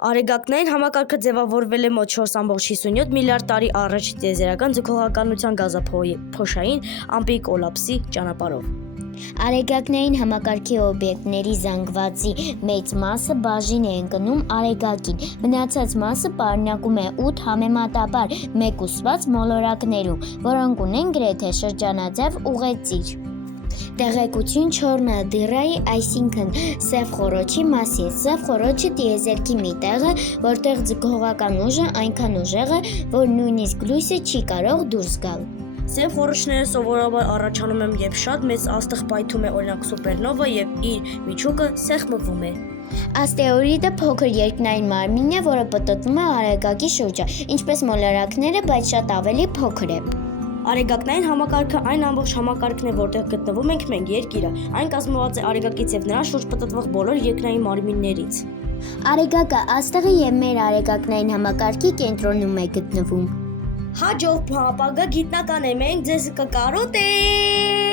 Արեգակնային համակարգը ձևավորվել է մոտ 4.57 միլիարդ տարի առաջ տիեզերական ձգողականության գազափոշային ամպի կոլապսի ճանապարհով։ Արեգակնային համակարգի օբյեկտների զանգվածի մեծ մասը բաժին է ընկնում արեգակին, մնացած մասը պարունակում է 8 համեմատաբար մեկուսված մոլորակներում, որոնք ունեն գրեթե շրջանաձև ուղեծիր։ Տեղեկություն չորնադիրայի, այսինքն սև խոռոչի մասին։ Սև խոռոչը տիեզերքի մի տեղ է, որտեղ ձգողական ուժը այնքան ուժեղ է, որ նույնիսկ լույսը չի կարող դուրս գալ։ Սև խոռոչները սովորաբար առաջանում են, երբ շատ մեծ աստղ պայթում է, օրինակ սուպերնովա, եւ իր միջուկը սեղմվում է։ Աստերոիդը փոքր երկնային մարմին է, որը պտտվում է արեգակի շուրջը, ինչպես մոլորակները, բայց շատ ավելի փոքր է։ Արեգակնային համակարգը այն ամբողջ համակարգն է, որտեղ գտնվում ենք մենք Երկիրը։ Այն կազմված է արեգակից եւ նրան շուրջ պտտվող բոլոր երկնային մարմիններից։ Արեգակը աստղը եւ մեր արեգակնային համակարգի կենտրոնում է գտնվում։ Հաջող ապագա գիտնական է, մենք ձեզ կկարոտենք։